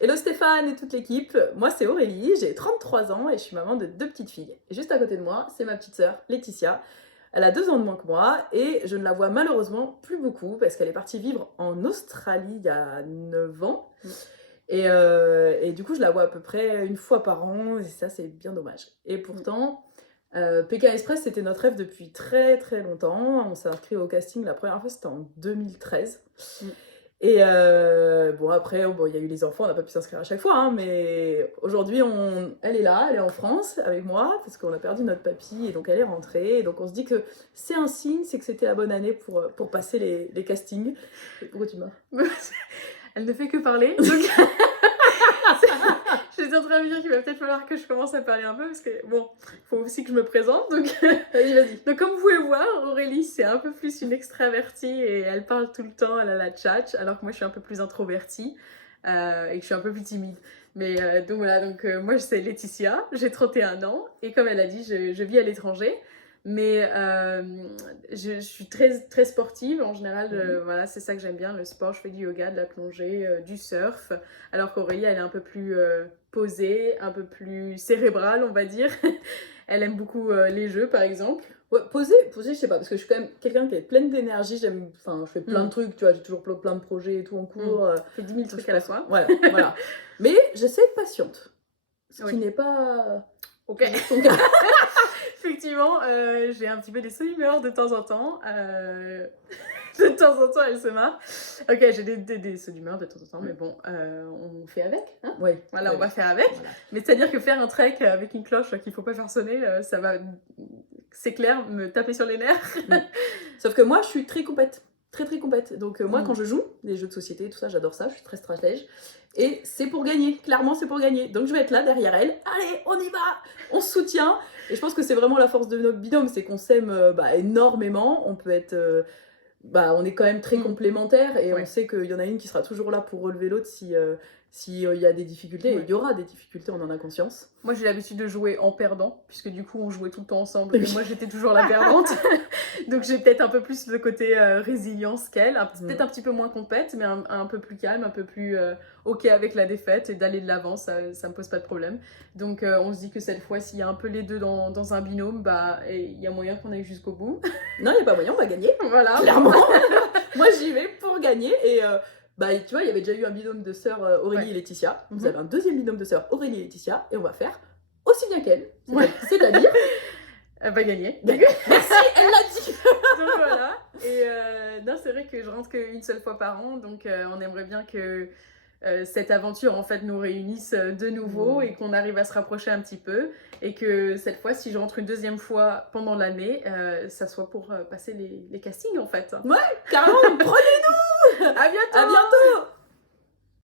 Hello Stéphane et toute l'équipe, moi c'est Aurélie, j'ai 33 ans et je suis maman de 2 petites filles. Et juste à côté de moi, c'est ma petite sœur Laetitia. Elle a 2 ans de moins que moi et je ne la vois malheureusement plus beaucoup parce qu'elle est partie vivre en Australie il y a 9 ans. Et du coup, je la vois à peu près une fois par an et ça, c'est bien dommage. Et pourtant, Pékin Express, c'était notre rêve depuis très très longtemps. On s'est inscrit au casting la première fois, c'était en 2013. Et bon, après, bon, il y a eu les enfants, on n'a pas pu s'inscrire à chaque fois, hein, mais aujourd'hui, elle est là, elle est en France avec moi, parce qu'on a perdu notre papy, et donc elle est rentrée. Et donc on se dit que c'est un signe, c'est que c'était la bonne année pour passer les castings. Et pourquoi tu m'as Elle ne fait que parler, donc j'étais en train de me dire qu'il va peut-être falloir que je commence à parler un peu, parce que bon, faut aussi que je me présente, donc Vas-y. donc comme vous pouvez voir, Aurélie c'est un peu plus une extravertie et elle parle tout le temps, elle a la tchatch, alors que moi je suis un peu plus introvertie et que je suis un peu plus timide. Mais donc voilà, moi c'est Laetitia, j'ai 31 ans et comme elle a dit, je vis à l'étranger. Mais je suis très, très sportive en général, voilà, c'est ça que j'aime bien, le sport. Je fais du yoga, de la plongée, du surf, alors qu'Aurélie elle est un peu plus posée, un peu plus cérébrale on va dire. Elle aime beaucoup les jeux par exemple. Ouais, poser, je sais pas, parce que je suis quand même quelqu'un qui est pleine d'énergie, enfin, je fais plein de trucs, tu vois, j'ai toujours plein de projets et tout en cours. Je fais 10 000 trucs à la fois. Voilà, voilà. Mais j'essaie être patiente, ce qui n'est pas Ok. ton cas. Effectivement, j'ai un petit peu des sauts d'humeur de temps en temps. De temps en temps, elle se marre. Ok, j'ai des sauts d'humeur de temps en temps, mais bon, on fait avec. Hein, ouais, voilà, on va faire avec. Voilà. Mais c'est-à-dire que faire un trek avec une cloche qu'il faut pas faire sonner, ça va, c'est clair, me taper sur les nerfs. Sauf que moi, je suis très compète. Très très compète. Donc moi, quand je joue, les jeux de société, tout ça, j'adore ça, je suis très stratège. Et c'est pour gagner, clairement c'est pour gagner. Donc je vais être là derrière elle, allez, on y va, on se soutient. Et je pense que c'est vraiment la force de notre binôme, c'est qu'on s'aime énormément. On peut être... on est quand même très complémentaires et on sait qu'il y en a une qui sera toujours là pour relever l'autre si y a des difficultés. Et il y aura des difficultés, on en a conscience. Moi j'ai l'habitude de jouer en perdant, puisque du coup on jouait tout le temps ensemble et moi j'étais toujours la perdante. Donc j'ai peut-être un peu plus le côté résilience qu'elle, peut-être un petit peu moins compète, mais un peu plus calme, un peu plus ok avec la défaite et d'aller de l'avant, ça me pose pas de problème. Donc on se dit que cette fois, s'il y a un peu les deux dans un binôme, il y a moyen qu'on aille jusqu'au bout. Non, il n'y a pas moyen, on va gagner. Voilà. Clairement. Moi j'y vais pour gagner et... tu vois, il y avait déjà eu un binôme de sœurs Aurélie et Laetitia. Vous avez un deuxième binôme de sœurs Aurélie et Laetitia. Et on va faire aussi bien qu'elle. C'est-à-dire... Elle va gagner. Merci, elle l'a dit. Donc voilà. Et non, c'est vrai que je rentre qu'une seule fois par an. Donc on aimerait bien que cette aventure en fait nous réunisse de nouveau et qu'on arrive à se rapprocher un petit peu. Et que cette fois, si je rentre une deuxième fois pendant l'année, ça soit pour passer les castings en fait. Ouais, carrément, prenez